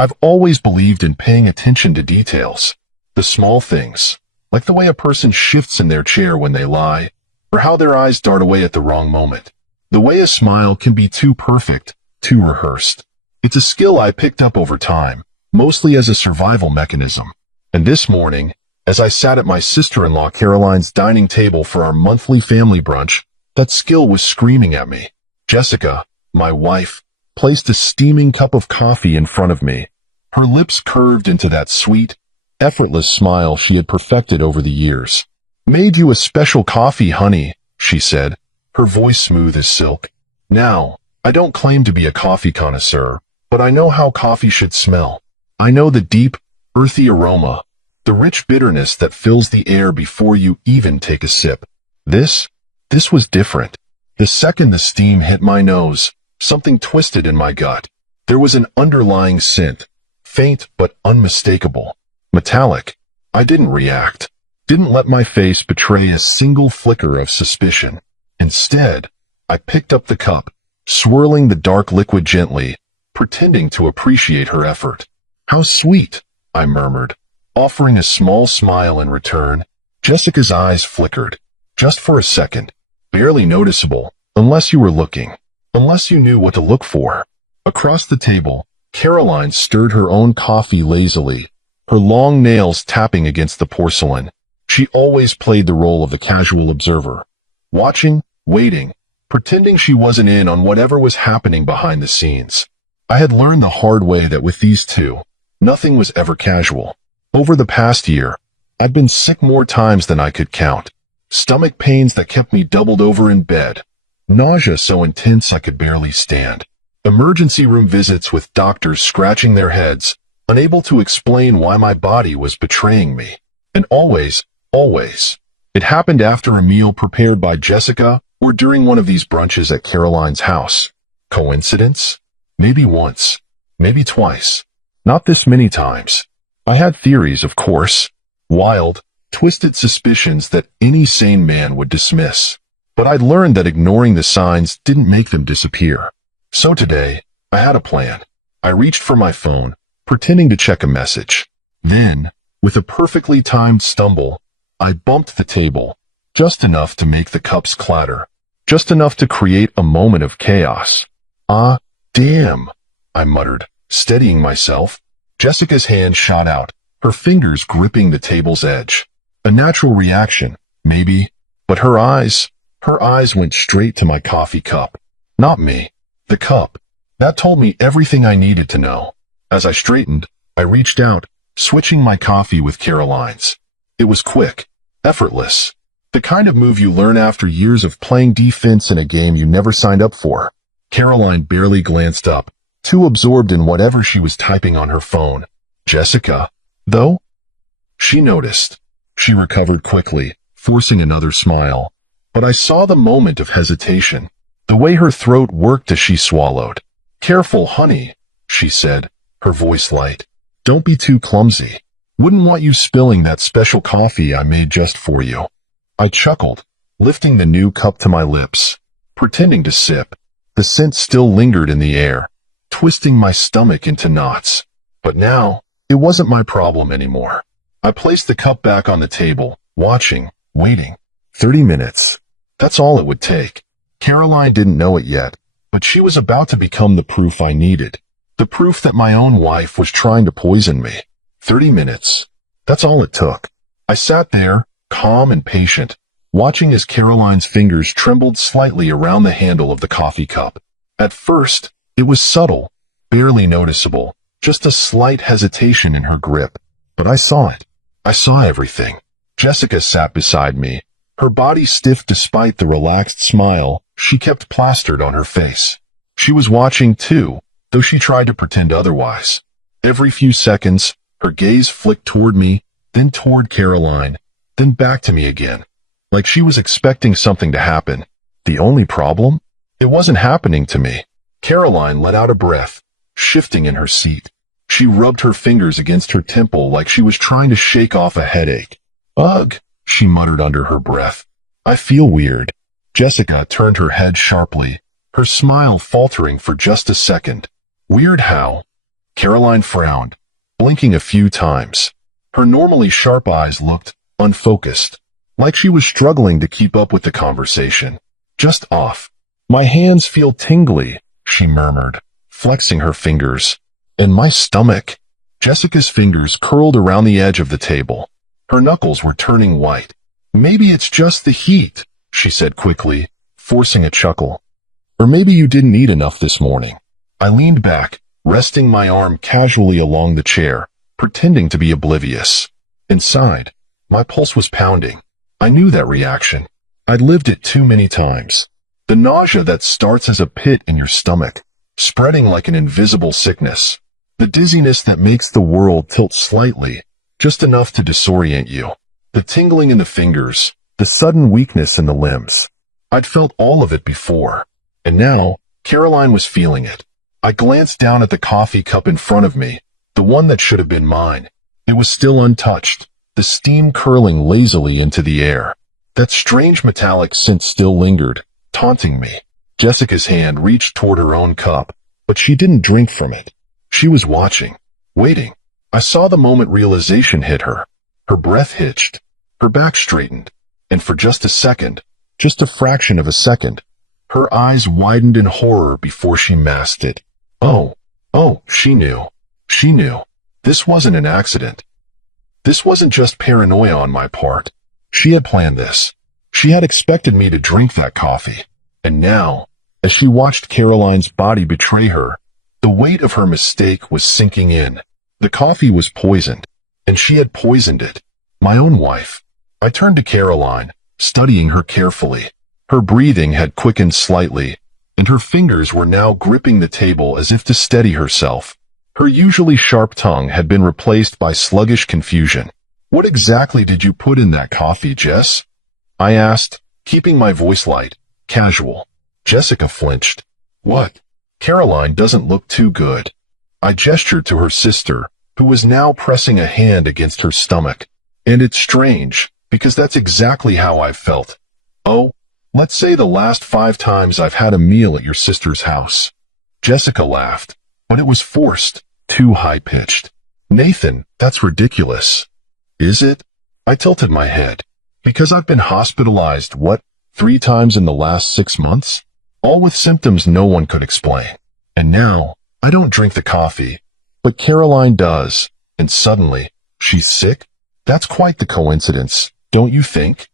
I've always believed in paying attention to details. The small things, like the way a person shifts in their chair when they lie, or how their eyes dart away at the wrong moment. The way a smile can be too perfect, too rehearsed. It's a skill I picked up over time, mostly as a survival mechanism. And this morning, as I sat at my sister-in-law Caroline's dining table for our monthly family brunch, that skill was screaming at me. Jessica, my wife, placed a steaming cup of coffee in front of me. Her lips curved into that sweet, effortless smile she had perfected over the years. "Made you a special coffee, honey," she said, her voice smooth as silk. Now, I don't claim to be a coffee connoisseur, but I know how coffee should smell. I know the deep, earthy aroma, the rich bitterness that fills the air before you even take a sip. This was different. The second the steam hit my nose, something twisted in my gut. There was an underlying scent, faint but unmistakable, metallic. I didn't react, didn't let my face betray a single flicker of suspicion. Instead, I picked up the cup, swirling the dark liquid gently, pretending to appreciate her effort. "How sweet," I murmured, offering a small smile in return. Jessica's eyes flickered, just for a second, barely noticeable, unless you were looking, unless you knew what to look for. Across the table, Caroline stirred her own coffee lazily, her long nails tapping against the porcelain. She always played the role of the casual observer, watching, waiting, pretending she wasn't in on whatever was happening behind the scenes. I had learned the hard way that with these two, nothing was ever casual. Over the past year, I'd been sick more times than I could count. Stomach pains that kept me doubled over in bed. Nausea so intense I could barely stand. Emergency room visits with doctors scratching their heads, unable to explain why my body was betraying me. And always, it happened after a meal prepared by Jessica or during one of these brunches at Caroline's house. Coincidence? Maybe once, maybe twice. Not this many times. I had theories, of course. Wild, twisted suspicions that any sane man would dismiss. But I'd learned that ignoring the signs didn't make them disappear. So today, I had a plan. I reached for my phone, pretending to check a message. Then, with a perfectly timed stumble, I bumped the table, just enough to make the cups clatter, just enough to create a moment of chaos. "Ah, damn," I muttered, steadying myself. Jessica's hand shot out, her fingers gripping the table's edge. A natural reaction, maybe, but her eyes went straight to my coffee cup. Not me, the cup. That told me everything I needed to know. As I straightened, I reached out, switching my coffee with Caroline's. It was quick, effortless, the kind of move you learn after years of playing defense in a game you never signed up for. Caroline barely glanced up, too absorbed in whatever she was typing on her phone. Jessica, though? She noticed. She recovered quickly, forcing another smile. But I saw the moment of hesitation, the way her throat worked as she swallowed. "Careful, honey," she said, her voice light. "Don't be too clumsy. Wouldn't want you spilling that special coffee I made just for you." I chuckled, lifting the new cup to my lips, pretending to sip. The scent still lingered in the air, twisting my stomach into knots. But now, it wasn't my problem anymore. I placed the cup back on the table, watching, waiting. 30 minutes. That's all it would take. Caroline didn't know it yet, but she was about to become the proof I needed. The proof that my own wife was trying to poison me. 30 minutes. That's all it took. I sat there, calm and patient, watching as Caroline's fingers trembled slightly around the handle of the coffee cup. At first, it was subtle, barely noticeable, just a slight hesitation in her grip. But I saw it. I saw everything. Jessica sat beside me, her body stiff despite the relaxed smile she kept plastered on her face. She was watching too, though she tried to pretend otherwise. Every few seconds, her gaze flicked toward me, then toward Caroline, then back to me again, like she was expecting something to happen. The only problem? It wasn't happening to me. Caroline let out a breath, shifting in her seat. She rubbed her fingers against her temple like she was trying to shake off a headache. "Ugh," she muttered under her breath. "I feel weird." Jessica turned her head sharply, her smile faltering for just a second. "Weird how?" Caroline frowned, blinking a few times. Her normally sharp eyes looked unfocused, like she was struggling to keep up with the conversation. Just off. My hands feel tingly, she murmured, flexing her fingers. And my stomach. Jessica's fingers curled around the edge of the table. Her knuckles were turning white. Maybe it's just the heat, she said quickly, forcing a chuckle. Or maybe you didn't eat enough this morning. I leaned back, resting my arm casually along the chair, pretending to be oblivious. Inside, my pulse was pounding. I knew that reaction. I'd lived it too many times. The nausea that starts as a pit in your stomach, spreading like an invisible sickness. The dizziness that makes the world tilt slightly, just enough to disorient you. The tingling in the fingers, the sudden weakness in the limbs. I'd felt all of it before. And now, Caroline was feeling it. I glanced down at the coffee cup in front of me, the one that should have been mine. It was still untouched, the steam curling lazily into the air. That strange metallic scent still lingered, taunting me. Jessica's hand reached toward her own cup, but she didn't drink from it. She was watching, waiting. I saw the moment realization hit her. Her breath hitched, her back straightened, and for just a second, just a fraction of a second, her eyes widened in horror before she masked it. Oh, she knew. She knew. This wasn't an accident. This wasn't just paranoia on my part. She had planned this. She had expected me to drink that coffee. And now, as she watched Caroline's body betray her, the weight of her mistake was sinking in. The coffee was poisoned, and she had poisoned it. My own wife. I turned to Caroline, studying her carefully. Her breathing had quickened slightly, and her fingers were now gripping the table as if to steady herself. Her usually sharp tongue had been replaced by sluggish confusion. What exactly did you put in that coffee, Jess? I asked, keeping my voice light, casual. Jessica flinched. What? Caroline doesn't look too good. I gestured to her sister, who was now pressing a hand against her stomach. And it's strange, because that's exactly how I've felt. Oh, let's say the last 5 times I've had a meal at your sister's house. Jessica laughed, but it was forced, too high-pitched. Nathan, that's ridiculous. Is it? I tilted my head. Because I've been hospitalized, 3 times in the last 6 months? All with symptoms no one could explain. And now, I don't drink the coffee. But Caroline does, and suddenly, she's sick? That's quite the coincidence, don't you think?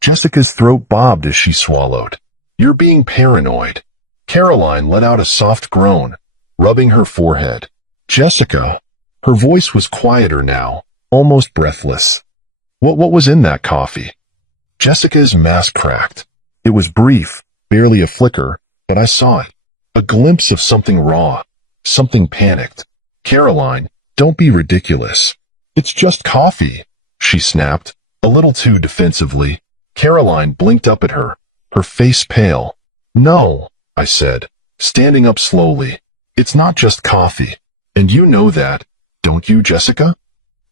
Jessica's throat bobbed as she swallowed. You're being paranoid. Caroline let out a soft groan, rubbing her forehead. Jessica. Her voice was quieter now, almost breathless. What was in that coffee? Jessica's mask cracked. It was brief, barely a flicker, but I saw it. A glimpse of something raw, something panicked. Caroline, don't be ridiculous. It's just coffee, she snapped, a little too defensively. Caroline blinked up at her, her face pale. No, I said, standing up slowly. It's not just coffee. And you know that, don't you, Jessica?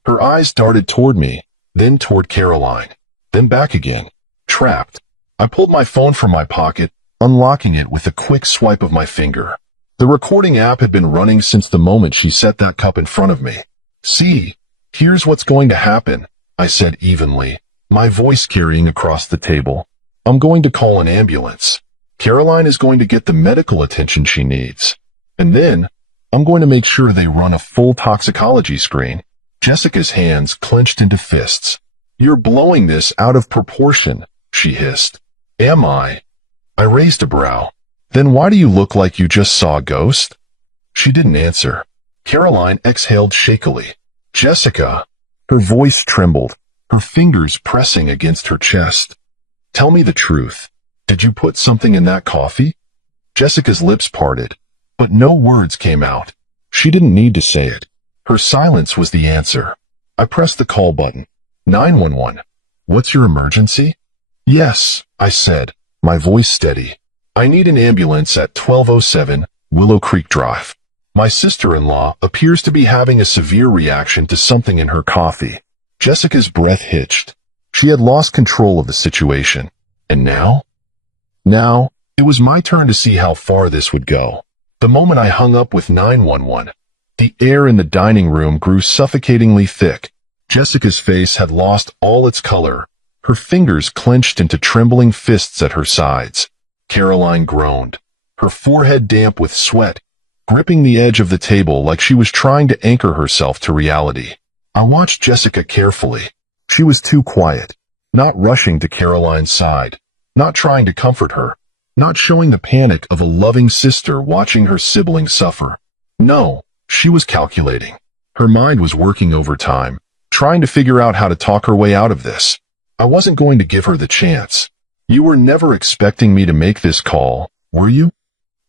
Her eyes darted toward me, then toward Caroline, then back again. Trapped. I pulled my phone from my pocket, unlocking it with a quick swipe of my finger. The recording app had been running since the moment she set that cup in front of me. See, here's what's going to happen, I said evenly, my voice carrying across the table. I'm going to call an ambulance. Caroline is going to get the medical attention she needs. And then, I'm going to make sure they run a full toxicology screen. Jessica's hands clenched into fists. You're blowing this out of proportion, she hissed. Am I? I raised a brow. Then why do you look like you just saw a ghost? She didn't answer. Caroline exhaled shakily. Jessica. Her voice trembled, her fingers pressing against her chest. Tell me the truth. Did you put something in that coffee? Jessica's lips parted, but no words came out. She didn't need to say it. Her silence was the answer. I pressed the call button. 911. What's your emergency? Yes, I said, my voice steady. I need an ambulance at 1207 Willow Creek Drive. My sister-in-law appears to be having a severe reaction to something in her coffee. Jessica's breath hitched. She had lost control of the situation. And now? Now, it was my turn to see how far this would go. The moment I hung up with 911, The air in the dining room grew suffocatingly thick. Jessica's face had lost all its color. Her fingers clenched into trembling fists at her sides. Caroline groaned, her forehead damp with sweat, gripping the edge of the table like she was trying to anchor herself to reality. I watched Jessica carefully. She was too quiet, not rushing to Caroline's side, not trying to comfort her, not showing the panic of a loving sister watching her sibling suffer. No, she was calculating. Her mind was working overtime, trying to figure out how to talk her way out of this. I wasn't going to give her the chance. You were never expecting me to make this call, were you?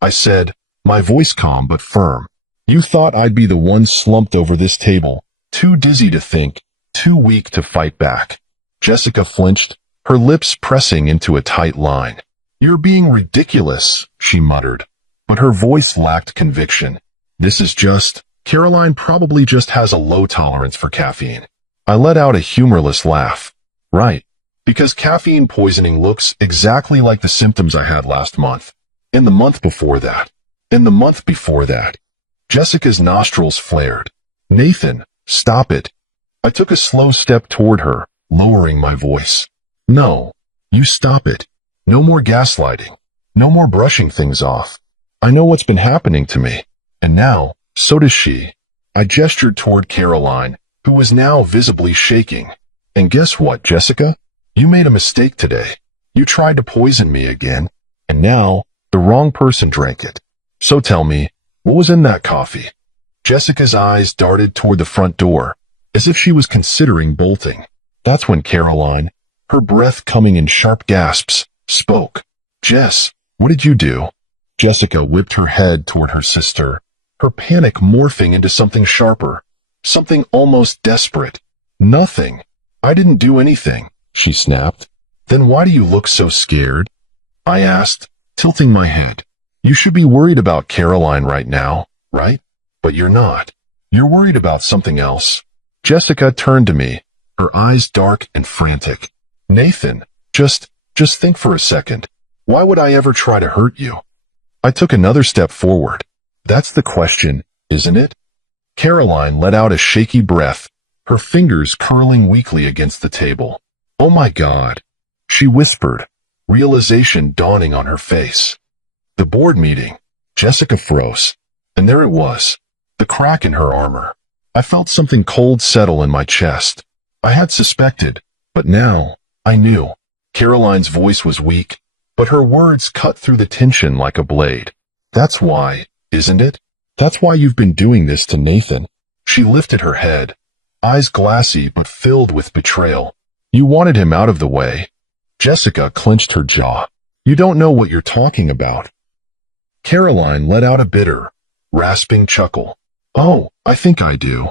I said, my voice calm but firm. You thought I'd be the one slumped over this table, too dizzy to think, too weak to fight back. Jessica flinched, her lips pressing into a tight line. You're being ridiculous, she muttered, but her voice lacked conviction. This is just, Caroline probably just has a low tolerance for caffeine. I let out a humorless laugh. Right, because caffeine poisoning looks exactly like the symptoms I had last month. And the month before that. And the month before that. Jessica's nostrils flared. Nathan, stop it. I took a slow step toward her, lowering my voice. No, you stop it. No more gaslighting. No more brushing things off. I know what's been happening to me. And now, so does she. I gestured toward Caroline, who was now visibly shaking. And guess what, Jessica? You made a mistake today. You tried to poison me again. And now, the wrong person drank it. So tell me, what was in that coffee? Jessica's eyes darted toward the front door, as if she was considering bolting. That's when Caroline, her breath coming in sharp gasps, spoke. Jess, what did you do? Jessica whipped her head toward her sister, her panic morphing into something sharper, something almost desperate. Nothing. I didn't do anything, she snapped. Then why do you look so scared? I asked, tilting my head. You should be worried about Caroline right now, right? But you're not. You're worried about something else. Jessica turned to me, her eyes dark and frantic. Nathan, just think for a second. Why would I ever try to hurt you? I took another step forward. That's the question, isn't it? Caroline let out a shaky breath, her fingers curling weakly against the table. Oh my God, she whispered, realization dawning on her face. The board meeting. Jessica froze. And there it was, the crack in her armor. I felt something cold settle in my chest. I had suspected, but now, I knew. Caroline's voice was weak, but her words cut through the tension like a blade. That's why, isn't it? That's why you've been doing this to Nathan. She lifted her head, eyes glassy but filled with betrayal. You wanted him out of the way. Jessica clenched her jaw. You don't know what you're talking about. Caroline let out a bitter, rasping chuckle. Oh, I think I do.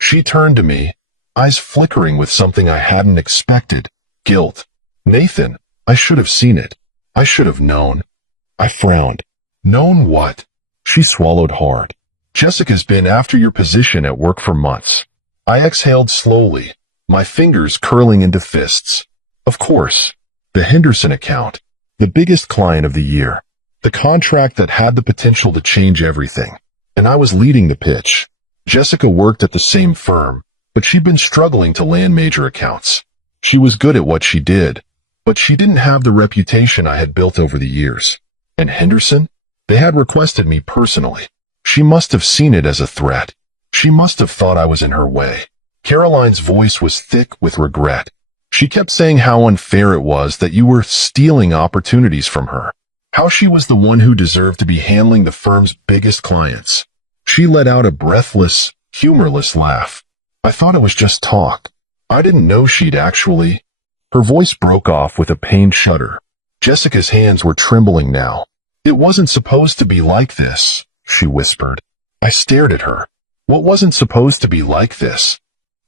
She turned to me, eyes flickering with something I hadn't expected. Guilt. Nathan, I should have seen it. I should have known. I frowned. Known what? She swallowed hard. Jessica's been after your position at work for months. I exhaled slowly, my fingers curling into fists. Of course. The Henderson account. The biggest client of the year. The contract that had the potential to change everything. And I was leading the pitch. Jessica worked at the same firm, but she'd been struggling to land major accounts. She was good at what she did, but she didn't have the reputation I had built over the years. And Henderson? They had requested me personally. She must have seen it as a threat. She must have thought I was in her way. Caroline's voice was thick with regret. She kept saying how unfair it was that you were stealing opportunities from her. How she was the one who deserved to be handling the firm's biggest clients. She let out a breathless, humorless laugh. I thought it was just talk. I didn't know she'd actually. Her voice broke off with a pained shudder. Jessica's hands were trembling now. It wasn't supposed to be like this, she whispered. I stared at her. What wasn't supposed to be like this?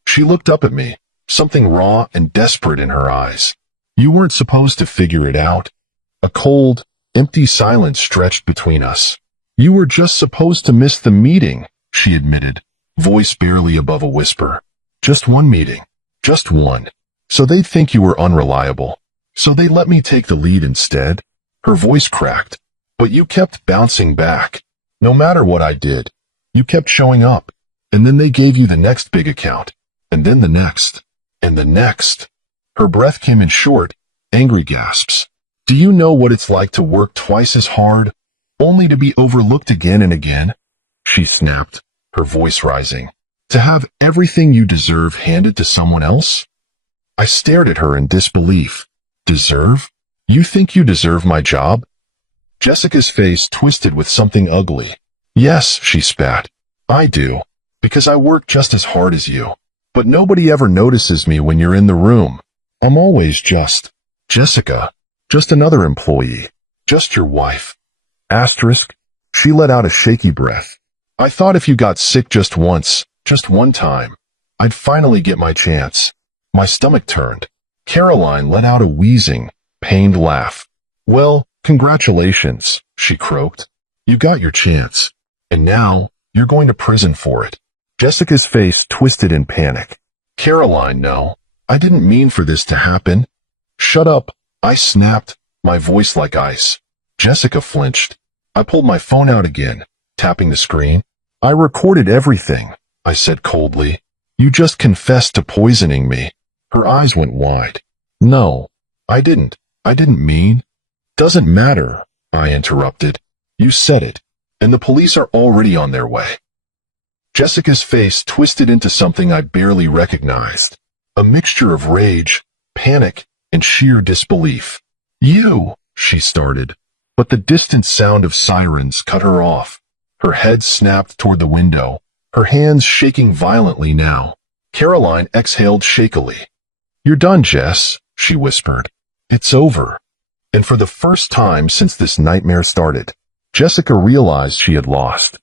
She looked up at me, something raw and desperate in her eyes. You weren't supposed to figure it out. A cold, empty silence stretched between us. You were just supposed to miss the meeting, she admitted, voice barely above a whisper. Just one meeting. Just one. So they'd think you were unreliable. So they let me take the lead instead. Her voice cracked. But you kept bouncing back. No matter what I did, You kept showing up, and then they gave you the next big account, and then the next, and the next. Her breath came in short, angry gasps. Do you know what it's like to work twice as hard, only to be overlooked again and again? She snapped, her voice rising. To have everything you deserve handed to someone else? I stared at her in disbelief. Deserve? You think you deserve my job? Jessica's face twisted with something ugly. Yes, she spat. I do, because I work just as hard as you. But nobody ever notices me when you're in the room. I'm always just Jessica, just another employee, just your wife. Asterisk. She let out a shaky breath. I thought if you got sick just once, just one time, I'd finally get my chance. My stomach turned. Caroline let out a wheezing, pained laugh. Well, congratulations, she croaked. You got your chance. And now, you're going to prison for it. Jessica's face twisted in panic. Caroline, no. I didn't mean for this to happen. Shut up, I snapped, my voice like ice. Jessica flinched. I pulled my phone out again, tapping the screen. I recorded everything, I said coldly. You just confessed to poisoning me. Her eyes went wide. No, I didn't mean. Doesn't matter, I interrupted. You said it, and the police are already on their way. Jessica's face twisted into something I barely recognized. A mixture of rage, panic, and sheer disbelief. You, she started, but the distant sound of sirens cut her off. Her head snapped toward the window, her hands shaking violently now. Caroline exhaled shakily. You're done, Jess, she whispered. It's over. And for the first time since this nightmare started, Jessica realized she had lost.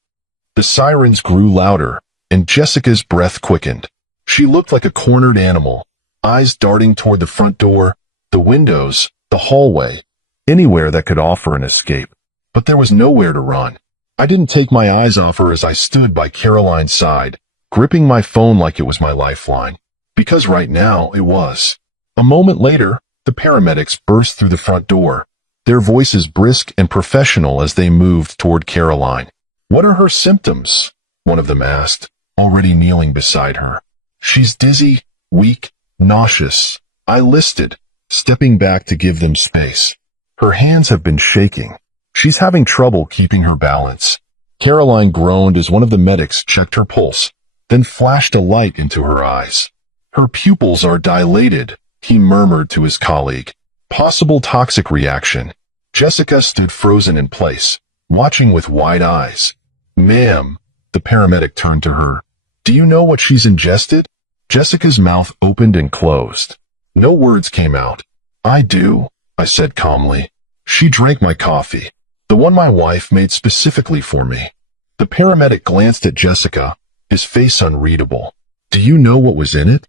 The sirens grew louder, and Jessica's breath quickened. She looked like a cornered animal, eyes darting toward the front door, the windows, the hallway, anywhere that could offer an escape. But there was nowhere to run. I didn't take my eyes off her as I stood by Caroline's side, gripping my phone like it was my lifeline. Because right now, it was. A moment later, the paramedics burst through the front door, their voices brisk and professional as they moved toward Caroline. What are her symptoms? One of them asked, already kneeling beside her. She's dizzy, weak, nauseous. I listed, stepping back to give them space. Her hands have been shaking. She's having trouble keeping her balance. Caroline groaned as one of the medics checked her pulse, then flashed a light into her eyes. Her pupils are dilated, he murmured to his colleague. Possible toxic reaction. Jessica stood frozen in place, watching with wide eyes. Ma'am, the paramedic turned to her. Do you know what she's ingested? Jessica's mouth opened and closed. No words came out. I do, I said calmly. She drank my coffee, the one my wife made specifically for me. The paramedic glanced at Jessica, his face unreadable. Do you know what was in it?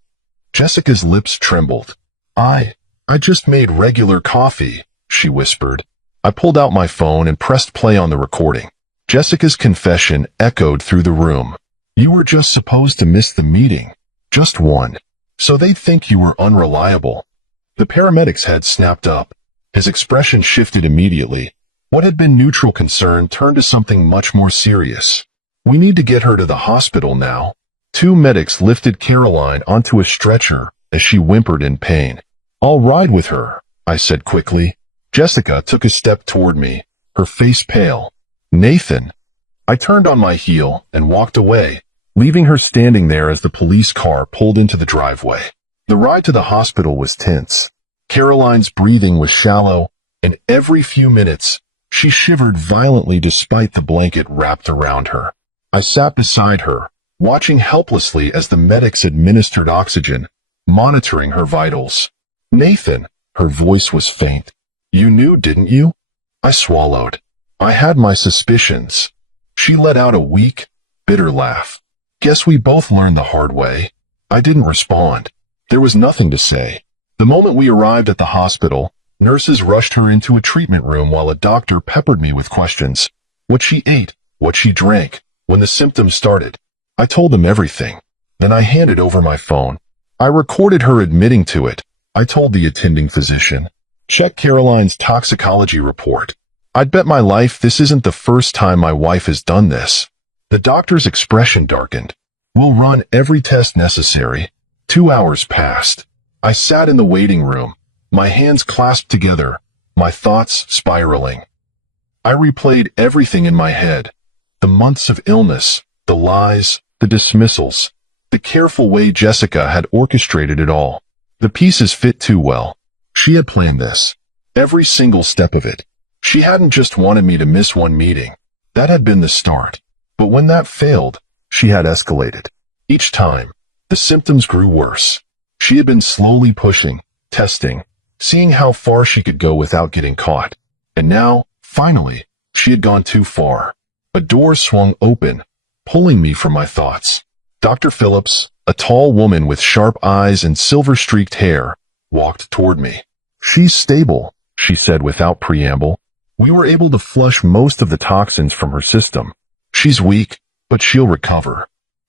Jessica's lips trembled. I just made regular coffee, she whispered. I pulled out my phone and pressed play on the recording. Jessica's confession echoed through the room. You were just supposed to miss the meeting. Just one. So they'd think you were unreliable. The paramedic's head snapped up. His expression shifted immediately. What had been neutral concern turned to something much more serious. We need to get her to the hospital now. Two medics lifted Caroline onto a stretcher as she whimpered in pain. I'll ride with her, I said quickly. Jessica took a step toward me, her face pale. Nathan. I turned on my heel and walked away, leaving her standing there as the police car pulled into the driveway. The ride to the hospital was tense. Caroline's breathing was shallow, and every few minutes, she shivered violently despite the blanket wrapped around her. I sat beside her, watching helplessly as the medics administered oxygen, monitoring her vitals. Nathan, her voice was faint. You knew, didn't you? I swallowed. I had my suspicions. She let out a weak, bitter laugh. Guess we both learned the hard way. I didn't respond. There was nothing to say. The moment we arrived at the hospital, nurses rushed her into a treatment room while a doctor peppered me with questions. What she ate, what she drank, when the symptoms started. I told them everything. Then I handed over my phone. I recorded her admitting to it. I told the attending physician. Check Caroline's toxicology report. I'd bet my life this isn't the first time my wife has done this. The doctor's expression darkened. "We'll run every test necessary." 2 hours passed. I sat in the waiting room, my hands clasped together, my thoughts spiraling. I replayed everything in my head. The months of illness, the lies, the dismissals, the careful way Jessica had orchestrated it all. The pieces fit too well. She had planned this. Every single step of it. She hadn't just wanted me to miss one meeting. That had been the start. But when that failed, she had escalated. Each time, the symptoms grew worse. She had been slowly pushing, testing, seeing how far she could go without getting caught. And now, finally, she had gone too far. A door swung open, pulling me from my thoughts. Dr. Phillips, a tall woman with sharp eyes and silver-streaked hair, walked toward me. "She's stable," she said without preamble. "We were able to flush most of the toxins from her system. She's weak, but she'll recover."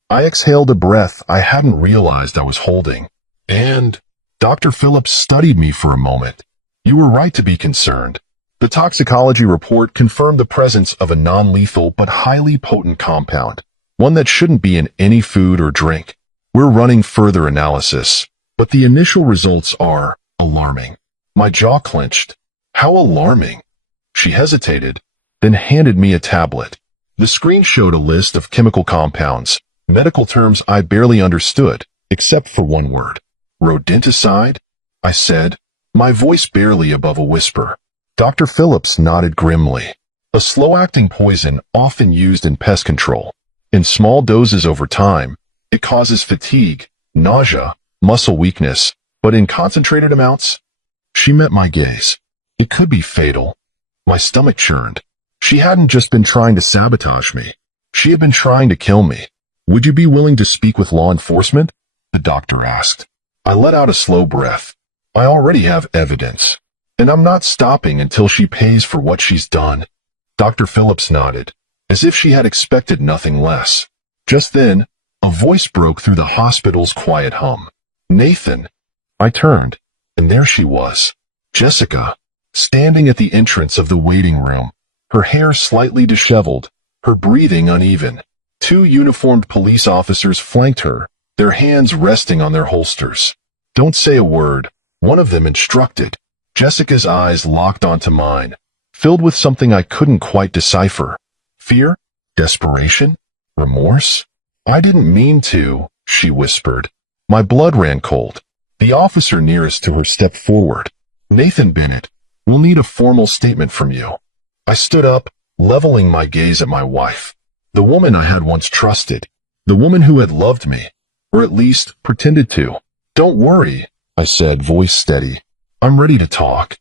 I exhaled a breath I hadn't realized I was holding. And Dr. Phillips studied me for a moment. "You were right to be concerned. The toxicology report confirmed the presence of a non-lethal but highly potent compound, one that shouldn't be in any food or drink. We're running further analysis, but the initial results are alarming." My jaw clenched. "How alarming?" She hesitated, then handed me a tablet. The screen showed a list of chemical compounds, medical terms I barely understood, except for one word. "Rodenticide?" I said, my voice barely above a whisper. Dr. Phillips nodded grimly. "A slow-acting poison often used in pest control. In small doses over time, it causes fatigue, nausea, muscle weakness, but in concentrated amounts..." She met my gaze. "It could be fatal." My stomach churned. She hadn't just been trying to sabotage me. She had been trying to kill me. "Would you be willing to speak with law enforcement?" the doctor asked. I let out a slow breath. I already have evidence, and I'm not stopping until she pays for what she's done. Dr. Phillips nodded, as if she had expected nothing less. Just then, a voice broke through the hospital's quiet hum. "Nathan." I turned, and there she was, Jessica, standing at the entrance of the waiting room, her hair slightly disheveled, her breathing uneven. 2 uniformed police officers flanked her, their hands resting on their holsters. "Don't say a word," one of them instructed. Jessica's eyes locked onto mine, filled with something I couldn't quite decipher. Fear? Desperation? Remorse? "I didn't mean to," she whispered. My blood ran cold. The officer nearest to her stepped forward. "Nathan Bennett, we'll need a formal statement from you." I stood up, leveling my gaze at my wife. The woman I had once trusted. The woman who had loved me, or at least pretended to. "Don't worry," I said, voice steady. "I'm ready to talk."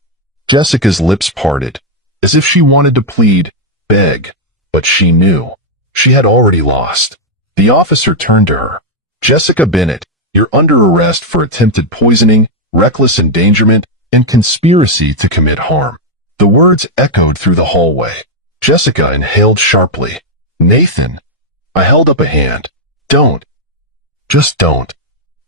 Jessica's lips parted, as if she wanted to plead, beg, but she knew. She had already lost. The officer turned to her. "Jessica Bennett, you're under arrest for attempted poisoning, reckless endangerment, and conspiracy to commit harm." The words echoed through the hallway. Jessica inhaled sharply. "Nathan." I held up a hand. "Don't. Just don't."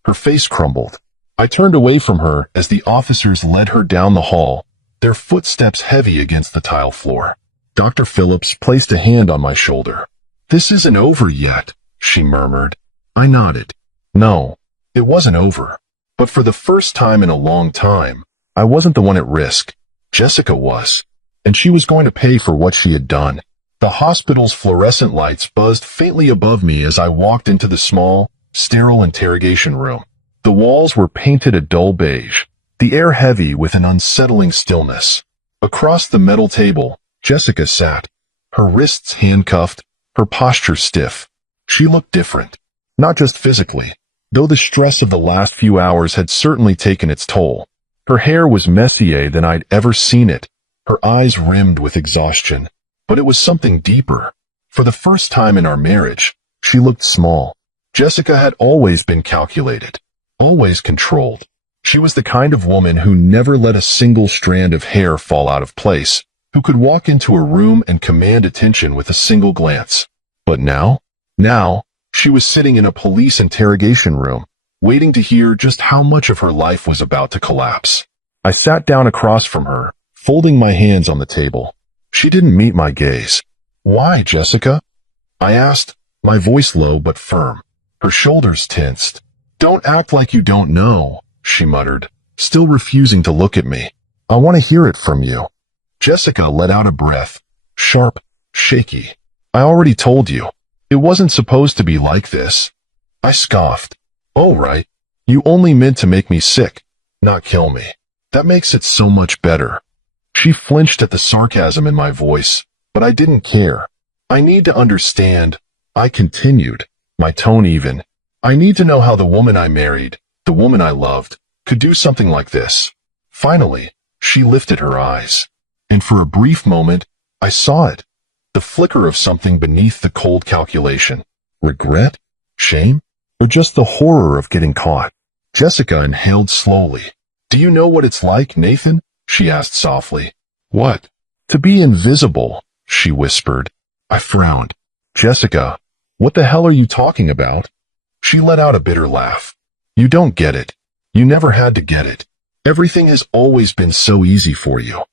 Her face crumbled. I turned away from her as the officers led her down the hall, their footsteps heavy against the tile floor. Dr. Phillips placed a hand on my shoulder. "This isn't over yet," she murmured. I nodded. No, it wasn't over. But for the first time in a long time, I wasn't the one at risk. Jessica was. And she was going to pay for what she had done. The hospital's fluorescent lights buzzed faintly above me as I walked into the small, sterile interrogation room. The walls were painted a dull beige, the air heavy with an unsettling stillness. Across the metal table, Jessica sat, her wrists handcuffed, her posture stiff. She looked different. Not just physically, though the stress of the last few hours had certainly taken its toll. Her hair was messier than I'd ever seen it, her eyes rimmed with exhaustion. But it was something deeper. For the first time in our marriage, she looked small. Jessica had always been calculated, always controlled. She was the kind of woman who never let a single strand of hair fall out of place, who could walk into a room and command attention with a single glance. But now, she was sitting in a police interrogation room, waiting to hear just how much of her life was about to collapse. I sat down across from her, folding my hands on the table. She didn't meet my gaze. "Why, Jessica?" I asked, my voice low but firm. Her shoulders tensed. "Don't act like you don't know," she muttered, still refusing to look at me. "I want to hear it from you." Jessica let out a breath, sharp, shaky. "I already told you. It wasn't supposed to be like this." I scoffed. "Oh, right. You only meant to make me sick, not kill me. That makes it so much better." She flinched at the sarcasm in my voice, but I didn't care. "I need to understand," I continued, my tone even. "I need to know how the woman I married, the woman I loved, could do something like this." Finally, she lifted her eyes. And for a brief moment, I saw it. The flicker of something beneath the cold calculation. Regret? Shame? Or just the horror of getting caught? Jessica inhaled slowly. "Do you know what it's like, Nathan?" she asked softly. "What?" "To be invisible," she whispered. I frowned. "Jessica, what the hell are you talking about?" She let out a bitter laugh. "You don't get it. You never had to get it. Everything has always been so easy for you."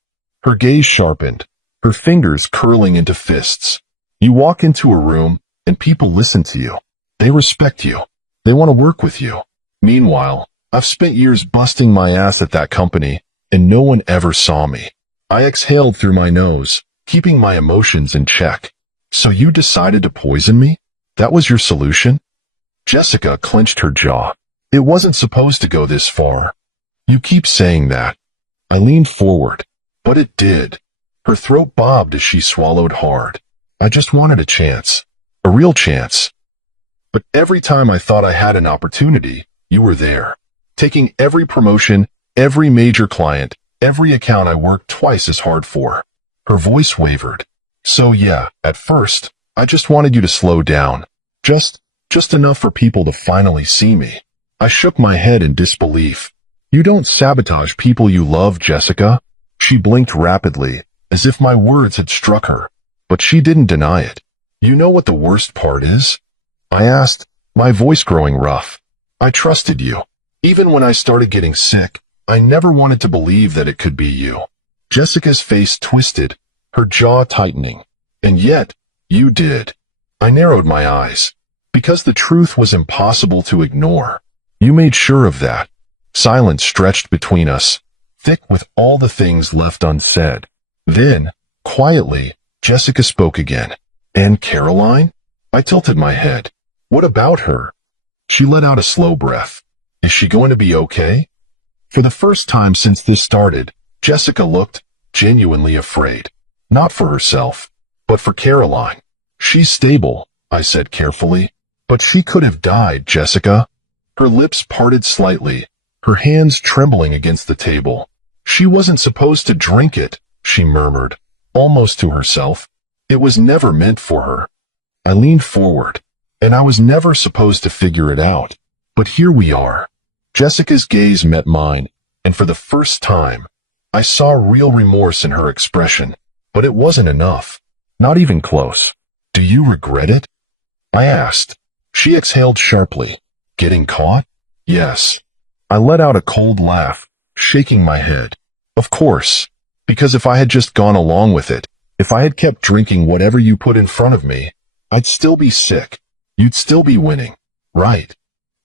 Her gaze sharpened, her fingers curling into fists. You walk into a room, and people listen to you. They respect you. They want to work with you. Meanwhile, I've spent years busting my ass at that company, and no one ever saw me. I exhaled through my nose, keeping my emotions in check. "So you decided to poison me? That was your solution?" Jessica clenched her jaw. "It wasn't supposed to go this far." "You keep saying that." I leaned forward. "But it did." Her throat bobbed as she swallowed hard. "I just wanted a chance. A real chance. But every time I thought I had an opportunity, you were there. Taking every promotion, every major client, every account I worked twice as hard for." Her voice wavered. "So yeah, at first, I just wanted you to slow down. Just enough for people to finally see me." I shook my head in disbelief. "You don't sabotage people you love, Jessica." She blinked rapidly, as if my words had struck her. But she didn't deny it. "You know what the worst part is?" I asked, my voice growing rough. "I trusted you. Even when I started getting sick, I never wanted to believe that it could be you." Jessica's face twisted, her jaw tightening. "And yet, you did." I narrowed my eyes. "Because the truth was impossible to ignore. You made sure of that." Silence stretched between us, thick with all the things left unsaid. Then, quietly, Jessica spoke again. "And Caroline?" I tilted my head. "What about her?" She let out a slow breath. "Is she going to be okay?" For the first time since this started, Jessica looked genuinely afraid. Not for herself, but for Caroline. "She's stable," I said carefully. "But she could have died, Jessica." Her lips parted slightly, her hands trembling against the table. "She wasn't supposed to drink it," she murmured, almost to herself. "It was never meant for her." I leaned forward, and I was never supposed to figure it out. But here we are. Jessica's gaze met mine, and for the first time, I saw real remorse in her expression. But it wasn't enough. Not even close. "Do you regret it?" I asked. She exhaled sharply. "Getting caught?" "Yes." I let out a cold laugh, shaking my head. "Of course. Because if I had just gone along with it, if I had kept drinking whatever you put in front of me, I'd still be sick. You'd still be winning. Right?"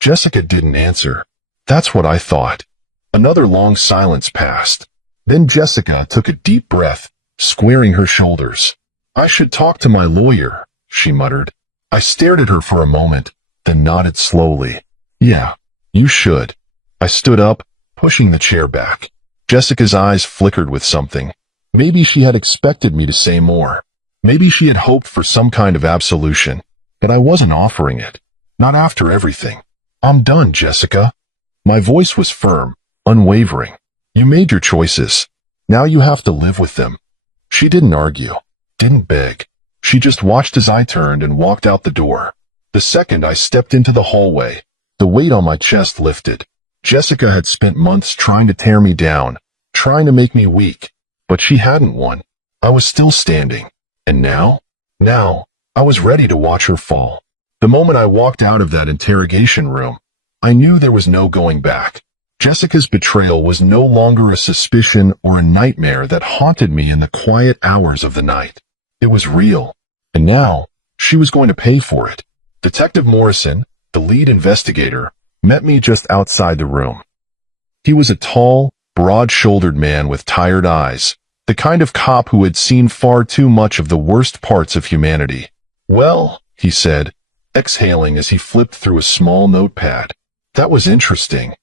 Jessica didn't answer. That's what I thought. Another long silence passed. Then Jessica took a deep breath, squaring her shoulders. "I should talk to my lawyer," she muttered. I stared at her for a moment, then nodded slowly. "Yeah, you should." I stood up, pushing the chair back. Jessica's eyes flickered with something. Maybe she had expected me to say more. Maybe she had hoped for some kind of absolution. But I wasn't offering it. Not after everything. "I'm done, Jessica." My voice was firm, unwavering. "You made your choices. Now you have to live with them." She didn't argue, didn't beg. She just watched as I turned and walked out the door. The second I stepped into the hallway, the weight on my chest lifted. Jessica had spent months trying to tear me down, trying to make me weak. But she hadn't won. I was still standing. And now, I was ready to watch her fall. The moment I walked out of that interrogation room, I knew there was no going back. Jessica's betrayal was no longer a suspicion or a nightmare that haunted me in the quiet hours of the night. It was real, and now she was going to pay for it. Detective Morrison, the lead investigator, met me just outside the room. He was a tall, broad-shouldered man with tired eyes, the kind of cop who had seen far too much of the worst parts of humanity. "Well," he said, exhaling as he flipped through a small notepad. "That was interesting."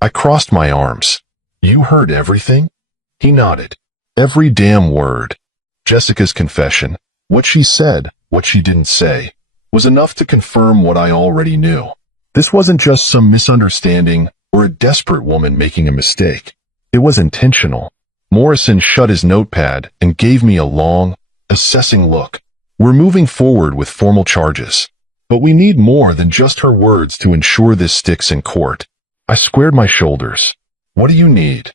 I crossed my arms. "You heard everything?" He nodded. "Every damn word." Jessica's confession, what she said, what she didn't say, was enough to confirm what I already knew. This wasn't just some misunderstanding or a desperate woman making a mistake. It was intentional. Morrison shut his notepad and gave me a long, assessing look. "We're moving forward with formal charges. But we need more than just her words to ensure this sticks in court." I squared my shoulders. "What do you need?"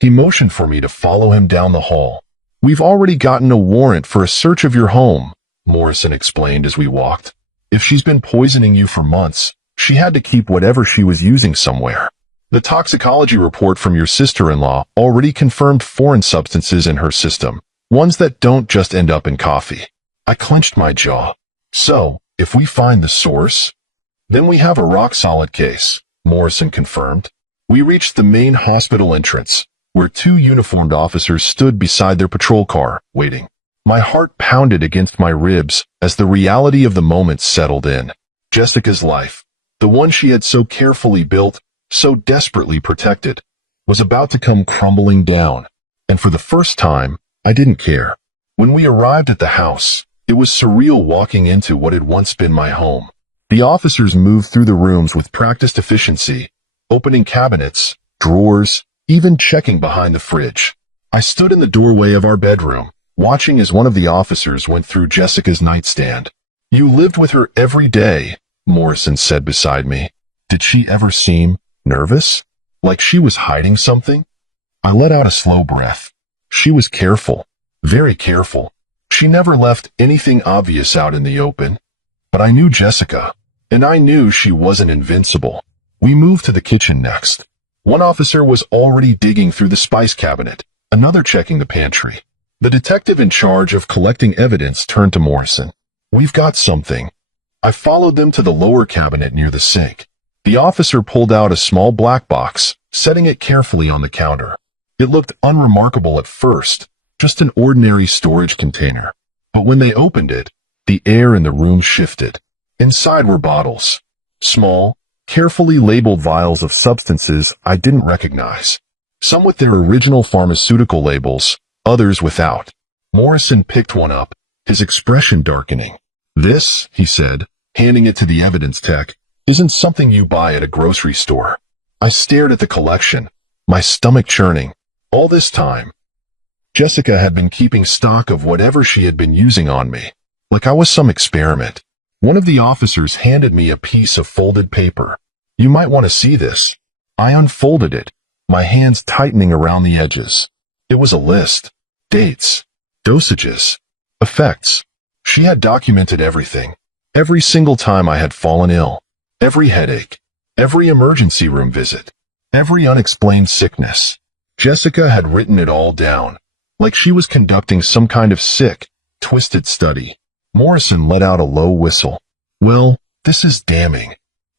He motioned for me to follow him down the hall. "We've already gotten a warrant for a search of your home," Morrison explained as we walked. "If she's been poisoning you for months, she had to keep whatever she was using somewhere. The toxicology report from your sister-in-law already confirmed foreign substances in her system, ones that don't just end up in coffee." I clenched my jaw. "So, if we find the source, then we have a rock-solid case," Morrison confirmed. We reached the main hospital entrance, where two uniformed officers stood beside their patrol car, waiting. My heart pounded against my ribs as the reality of the moment settled in. Jessica's life, the one she had so carefully built, so desperately protected, was about to come crumbling down. And for the first time, I didn't care. When we arrived at the house, it was surreal walking into what had once been my home. The officers moved through the rooms with practiced efficiency, opening cabinets, drawers, even checking behind the fridge. I stood in the doorway of our bedroom, watching as one of the officers went through Jessica's nightstand. "You lived with her every day," Morrison said beside me. "Did she ever seem nervous? Like she was hiding something?" I let out a slow breath. "She was careful, very careful. She never left anything obvious out in the open. But I knew Jessica, and I knew she wasn't invincible." We moved to the kitchen next. One officer was already digging through the spice cabinet, another checking the pantry. The detective in charge of collecting evidence turned to Morrison. "We've got something." I followed them to the lower cabinet near the sink. The officer pulled out a small black box, setting it carefully on the counter. It looked unremarkable at first, just an ordinary storage container. But when they opened it, the air in the room shifted. Inside were bottles. Small, carefully labeled vials of substances I didn't recognize. Some with their original pharmaceutical labels, others without. Morrison picked one up, his expression darkening. "This," he said, handing it to the evidence tech, "isn't something you buy at a grocery store." I stared at the collection, my stomach churning. All this time, Jessica had been keeping stock of whatever she had been using on me, like I was some experiment. One of the officers handed me a piece of folded paper. "You might want to see this." I unfolded it, my hands tightening around the edges. It was a list. Dates, dosages, effects. She had documented everything. Every single time I had fallen ill. Every headache. Every emergency room visit. Every unexplained sickness. Jessica had written it all down, like she was conducting some kind of sick, twisted study. Morrison let out a low whistle. "Well, this is damning."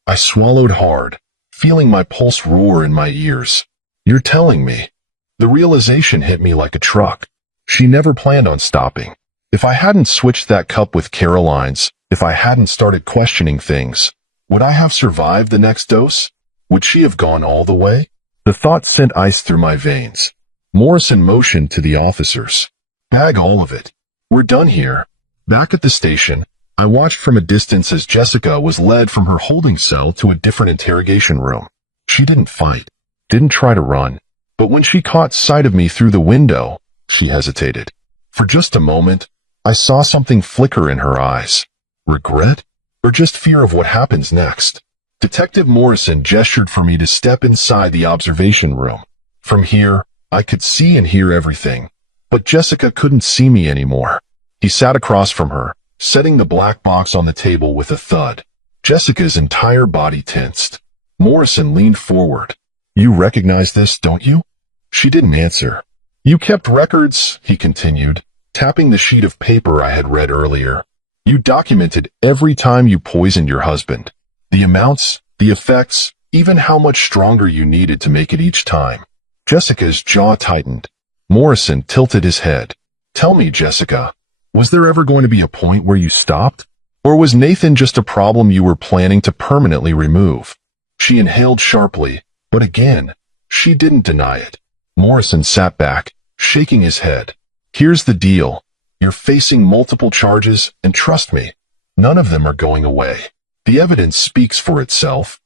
I swallowed hard, feeling my pulse roar in my ears. "You're telling me?" The realization hit me like a truck. She never planned on stopping. If I hadn't switched that cup with Caroline's, if I hadn't started questioning things, would I have survived the next dose? Would she have gone all the way? The thought sent ice through my veins. Morrison motioned to the officers. "Bag all of it. We're done here." Back at the station, I watched from a distance as Jessica was led from her holding cell to a different interrogation room. She didn't fight, didn't try to run, but when she caught sight of me through the window, she hesitated. For just a moment, I saw something flicker in her eyes. Regret? Or just fear of what happens next? Detective Morrison gestured for me to step inside the observation room. From here, I could see and hear everything, but Jessica couldn't see me anymore. He sat across from her, setting the black box on the table with a thud. Jessica's entire body tensed. Morrison leaned forward. "You recognize this, don't you?" She didn't answer. "You kept records," he continued, tapping the sheet of paper I had read earlier. You documented every time you poisoned your husband. The amounts, the effects, even how much stronger you needed to make it each time. Jessica's jaw tightened. Morrison tilted his head. Tell me, Jessica, was there ever going to be a point where you stopped? Or was Nathan just a problem you were planning to permanently remove? She inhaled sharply, but again, she didn't deny it. Morrison sat back, shaking his head. Here's the deal. You're facing multiple charges, and trust me, none of them are going away. The evidence speaks for itself.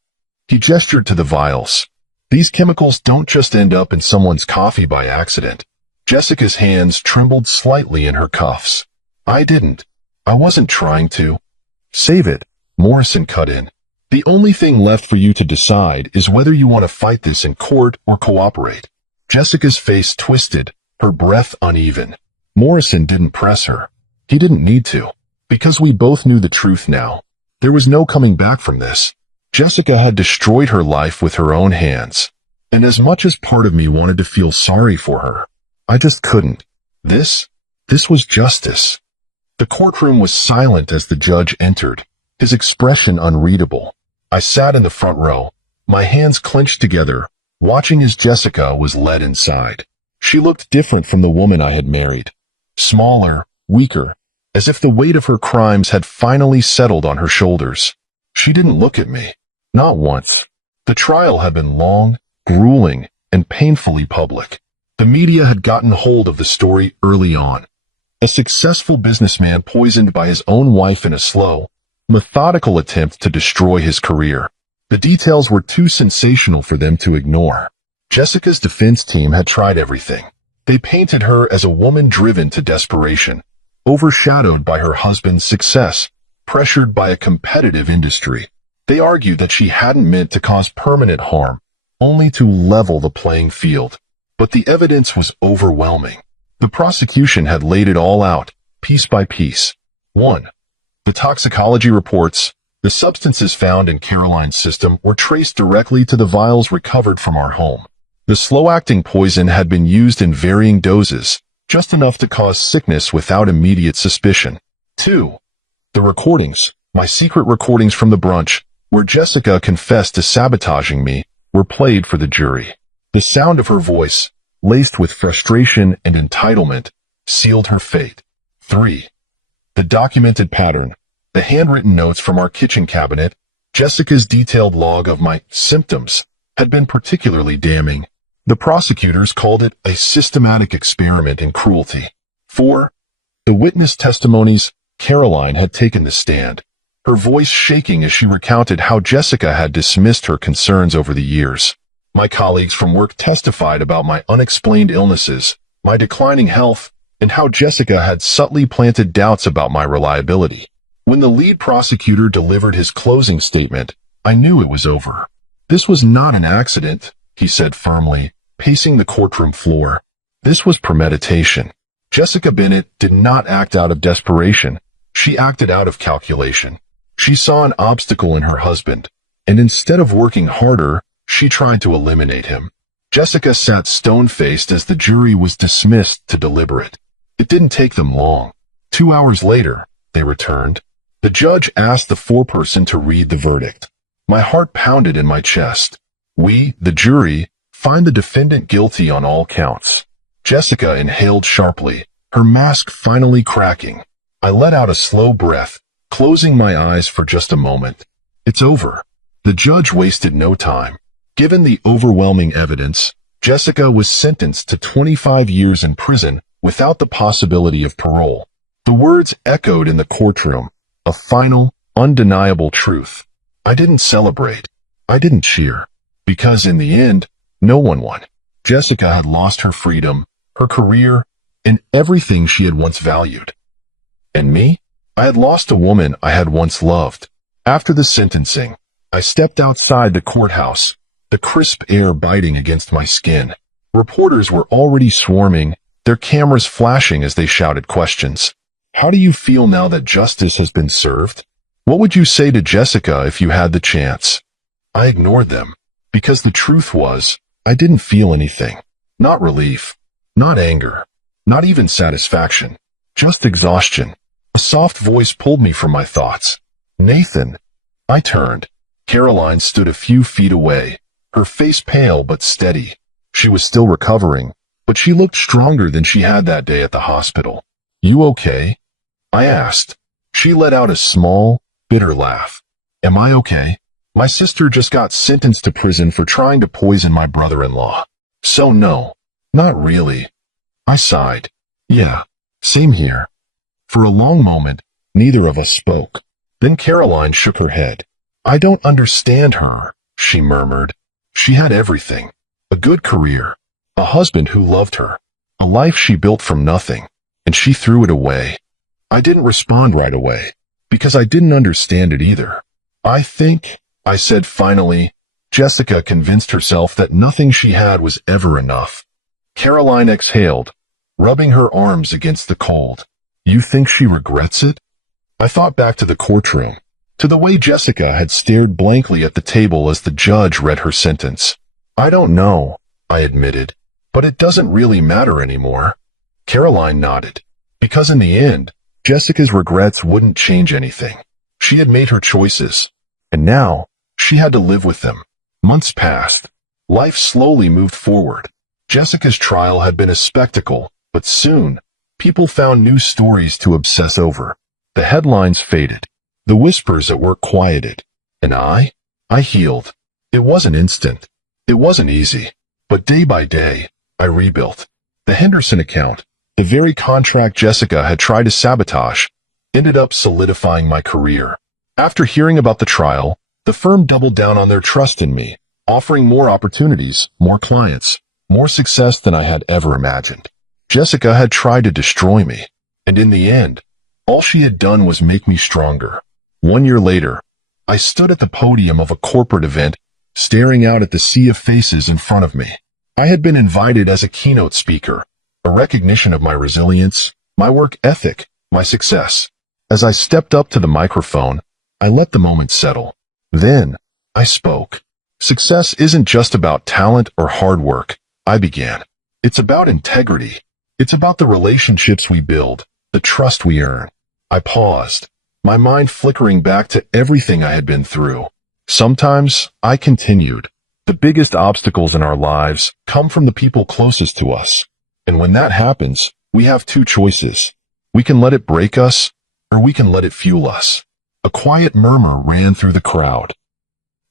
He gestured to the vials. These chemicals don't just end up in someone's coffee by accident. Jessica's hands trembled slightly in her cuffs. I didn't. I wasn't trying to. Save it, Morrison cut in. The only thing left for you to decide is whether you want to fight this in court or cooperate. Jessica's face twisted, her breath uneven. Morrison didn't press her. He didn't need to, because we both knew the truth now. There was no coming back from this. Jessica had destroyed her life with her own hands. And as much as part of me wanted to feel sorry for her, I just couldn't. This was justice. The courtroom was silent as the judge entered, his expression unreadable. I sat in the front row, my hands clenched together, watching as Jessica was led inside. She looked different from the woman I had married. Smaller, weaker, as if the weight of her crimes had finally settled on her shoulders. She didn't look at me. Not once. The trial had been long, grueling, and painfully public. The media had gotten hold of the story early on. A successful businessman poisoned by his own wife in a slow, methodical attempt to destroy his career. The details were too sensational for them to ignore. Jessica's defense team had tried everything. They painted her as a woman driven to desperation, overshadowed by her husband's success, pressured by a competitive industry. They argued that she hadn't meant to cause permanent harm, only to level the playing field. But the evidence was overwhelming. The prosecution had laid it all out, piece by piece. 1. The toxicology reports. The substances found in Caroline's system were traced directly to the vials recovered from our home. The slow-acting poison had been used in varying doses, just enough to cause sickness without immediate suspicion. 2. The recordings, my secret recordings from the brunch, where Jessica confessed to sabotaging me, were played for the jury. The sound of her voice, laced with frustration and entitlement, sealed her fate. 3. The documented pattern, the handwritten notes from our kitchen cabinet, Jessica's detailed log of my symptoms, had been particularly damning. The prosecutors called it a systematic experiment in cruelty. 4. The witness testimonies. Caroline had taken the stand, her voice shaking as she recounted how Jessica had dismissed her concerns over the years. My colleagues from work testified about my unexplained illnesses, my declining health, and how Jessica had subtly planted doubts about my reliability. When the lead prosecutor delivered his closing statement, I knew it was over. This was not an accident, he said firmly, pacing the courtroom floor. This was premeditation. Jessica Bennett did not act out of desperation. She acted out of calculation. She saw an obstacle in her husband, and instead of working harder, she tried to eliminate him. Jessica sat stone-faced as the jury was dismissed to deliberate. It didn't take them long. 2 hours later, they returned. The judge asked the foreperson to read the verdict. My heart pounded in my chest. We, the jury, find the defendant guilty on all counts. Jessica inhaled sharply, her mask finally cracking. I let out a slow breath, closing my eyes for just a moment. It's over. The judge wasted no time. Given the overwhelming evidence, Jessica was sentenced to 25 years in prison without the possibility of parole. The words echoed in the courtroom, a final, undeniable truth. I didn't celebrate. I didn't cheer. Because in the end, no one won. Jessica had lost her freedom, her career, and everything she had once valued. And me? I had lost a woman I had once loved. After the sentencing, I stepped outside the courthouse, the crisp air biting against my skin. Reporters were already swarming, their cameras flashing as they shouted questions. How do you feel now that justice has been served? What would you say to Jessica if you had the chance? I ignored them, because the truth was, I didn't feel anything. Not relief, not anger, not even satisfaction, just exhaustion. A soft voice pulled me from my thoughts. Nathan. I turned. Caroline stood a few feet away, her face pale but steady. She was still recovering, but she looked stronger than she had that day at the hospital. You okay? I asked. She let out a small, bitter laugh. Am I okay? My sister just got sentenced to prison for trying to poison my brother-in-law. So no, not really. I sighed. Yeah, same here. For a long moment, neither of us spoke. Then Caroline shook her head. I don't understand her, she murmured. She had everything. A good career, a husband who loved her, a life she built from nothing, and she threw it away. I didn't respond right away, because I didn't understand it either. I think, I said finally, Jessica convinced herself that nothing she had was ever enough. Caroline exhaled, rubbing her arms against the cold. You think she regrets it? I thought back to the courtroom, to the way Jessica had stared blankly at the table as the judge read her sentence. I don't know, I admitted, but it doesn't really matter anymore. Caroline nodded, because in the end, Jessica's regrets wouldn't change anything. She had made her choices, and now, she had to live with them. Months passed. Life slowly moved forward. Jessica's trial had been a spectacle, but soon, people found new stories to obsess over. The headlines faded. The whispers at work quieted. And I healed. It wasn't instant. It wasn't easy. But day by day, I rebuilt. The Henderson account, the very contract Jessica had tried to sabotage, ended up solidifying my career. After hearing about the trial, the firm doubled down on their trust in me, offering more opportunities, more clients, more success than I had ever imagined. Jessica had tried to destroy me, and in the end, all she had done was make me stronger. 1 year later, I stood at the podium of a corporate event, staring out at the sea of faces in front of me. I had been invited as a keynote speaker, a recognition of my resilience, my work ethic, my success. As I stepped up to the microphone, I let the moment settle. Then, I spoke. Success isn't just about talent or hard work, I began. It's about integrity. It's about the relationships we build, the trust we earn. I paused, my mind flickering back to everything I had been through. Sometimes, I continued, the biggest obstacles in our lives come from the people closest to us. And when that happens, we have two choices. We can let it break us, or we can let it fuel us. A quiet murmur ran through the crowd.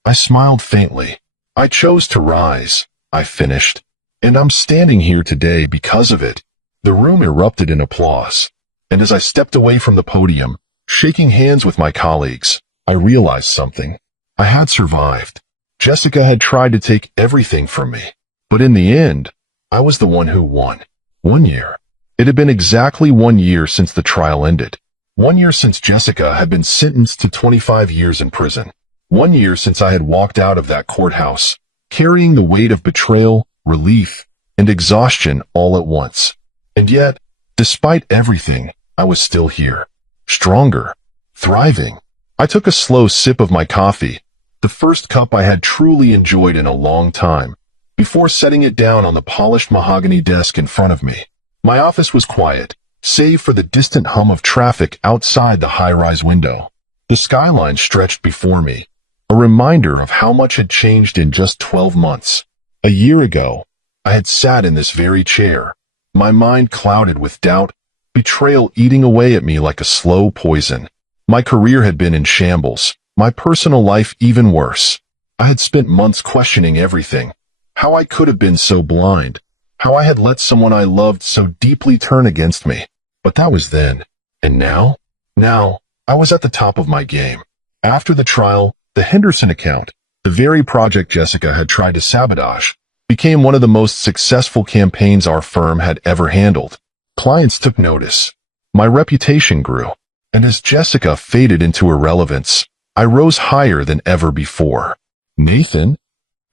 I smiled faintly. I chose to rise, I finished. And I'm standing here today because of it. The room erupted in applause. And as I stepped away from the podium, shaking hands with my colleagues, I realized something. I had survived. Jessica had tried to take everything from me. But in the end, I was the one who won. 1 year. It had been exactly 1 year since the trial ended. 1 year since Jessica had been sentenced to 25 years in prison. 1 year since I had walked out of that courthouse, carrying the weight of betrayal, relief, and exhaustion all at once. And yet, despite everything, I was still here. Stronger. Thriving. I took a slow sip of my coffee, the first cup I had truly enjoyed in a long time, before setting it down on the polished mahogany desk in front of me. My office was quiet, save for the distant hum of traffic outside the high-rise window. The skyline stretched before me, a reminder of how much had changed in just 12 months. A year ago, I had sat in this very chair, my mind clouded with doubt, betrayal eating away at me like a slow poison. My career had been in shambles, my personal life even worse. I had spent months questioning everything, how I could have been so blind, how I had let someone I loved so deeply turn against me. But that was then. And now? Now, I was at the top of my game. After the trial, the Henderson account, the very project Jessica had tried to sabotage, became one of the most successful campaigns our firm had ever handled. Clients took notice. My reputation grew. And as Jessica faded into irrelevance, I rose higher than ever before. Nathan?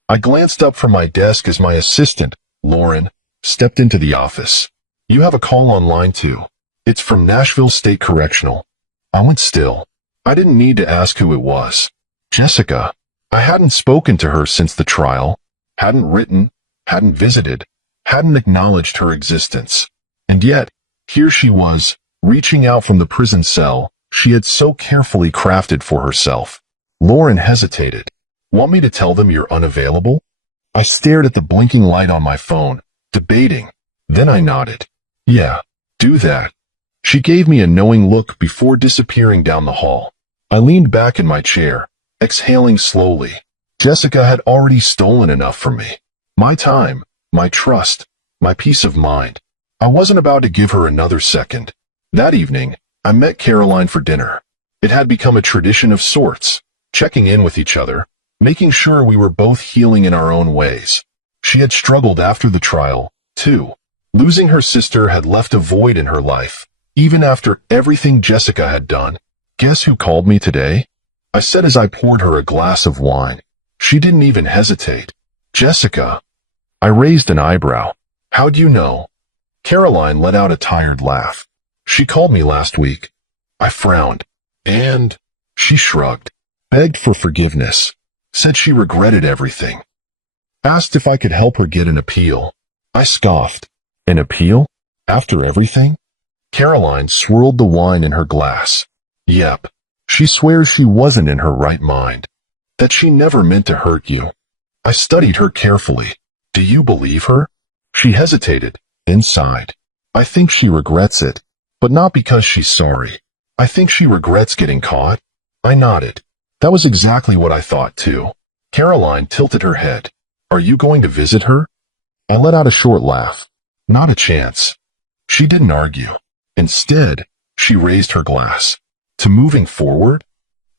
I glanced up from my desk as my assistant, Lauren, stepped into the office. You have a call on line 2. It's from Nashville State Correctional. I went still. I didn't need to ask who it was. Jessica. I hadn't spoken to her since the trial, hadn't written, hadn't visited, hadn't acknowledged her existence. And yet, here she was, reaching out from the prison cell she had so carefully crafted for herself. Lauren hesitated. Want me to tell them you're unavailable? I stared at the blinking light on my phone, debating. Then I nodded. Yeah, do that. She gave me a knowing look before disappearing down the hall. I leaned back in my chair, exhaling slowly. Jessica had already stolen enough from me. My time, my trust, my peace of mind. I wasn't about to give her another second. That evening, I met Caroline for dinner. It had become a tradition of sorts, checking in with each other, making sure we were both healing in our own ways. She had struggled after the trial, too. Losing her sister had left a void in her life, even after everything Jessica had done. Guess who called me today? I said as I poured her a glass of wine. She didn't even hesitate. Jessica. I raised an eyebrow. How'd you know? Caroline let out a tired laugh. She called me last week. I frowned. And? She shrugged. Begged for forgiveness. Said she regretted everything. Asked if I could help her get an appeal. I scoffed. An appeal? After everything? Caroline swirled the wine in her glass. Yep. She swears she wasn't in her right mind. That she never meant to hurt you. I studied her carefully. Do you believe her? She hesitated, then sighed. I think she regrets it, but not because she's sorry. I think she regrets getting caught. I nodded. That was exactly what I thought, too. Caroline tilted her head. Are you going to visit her? I let out a short laugh. Not a chance. She didn't argue. Instead, she raised her glass. To moving forward?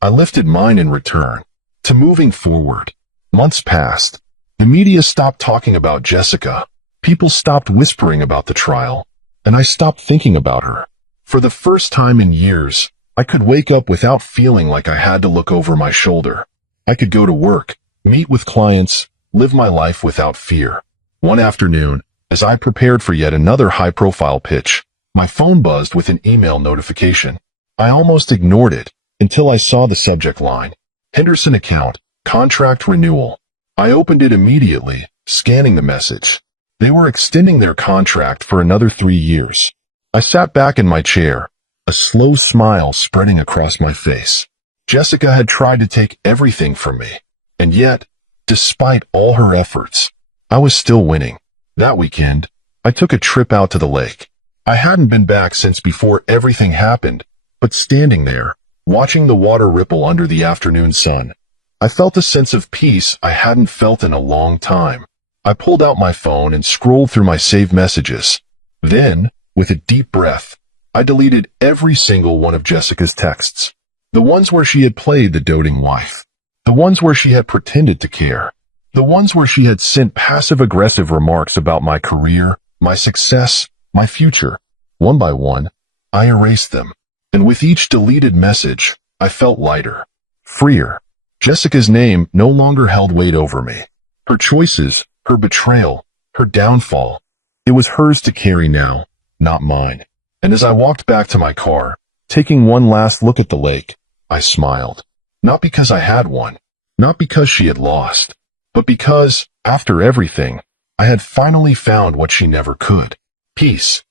I lifted mine in return. To moving forward. Months passed. The media stopped talking about Jessica. People stopped whispering about the trial. And I stopped thinking about her. For the first time in years, I could wake up without feeling like I had to look over my shoulder. I could go to work, meet with clients, live my life without fear. One afternoon, as I prepared for yet another high-profile pitch, my phone buzzed with an email notification. I almost ignored it until I saw the subject line. Henderson account, contract renewal. I opened it immediately, scanning the message. They were extending their contract for another 3 years. I sat back in my chair, a slow smile spreading across my face. Jessica had tried to take everything from me, and yet, despite all her efforts, I was still winning. That weekend, I took a trip out to the lake. I hadn't been back since before everything happened, but standing there, watching the water ripple under the afternoon sun, I felt a sense of peace I hadn't felt in a long time. I pulled out my phone and scrolled through my saved messages. Then, with a deep breath, I deleted every single one of Jessica's texts. The ones where she had played the doting wife. The ones where she had pretended to care. The ones where she had sent passive-aggressive remarks about my career, my success, my future. One by one, I erased them. And with each deleted message, I felt lighter, freer. Jessica's name no longer held weight over me. Her choices, her betrayal, her downfall. It was hers to carry now, not mine. And as I walked back to my car, taking one last look at the lake, I smiled. Not because I had one, not because she had lost, but because, after everything, I had finally found what she never could. Peace.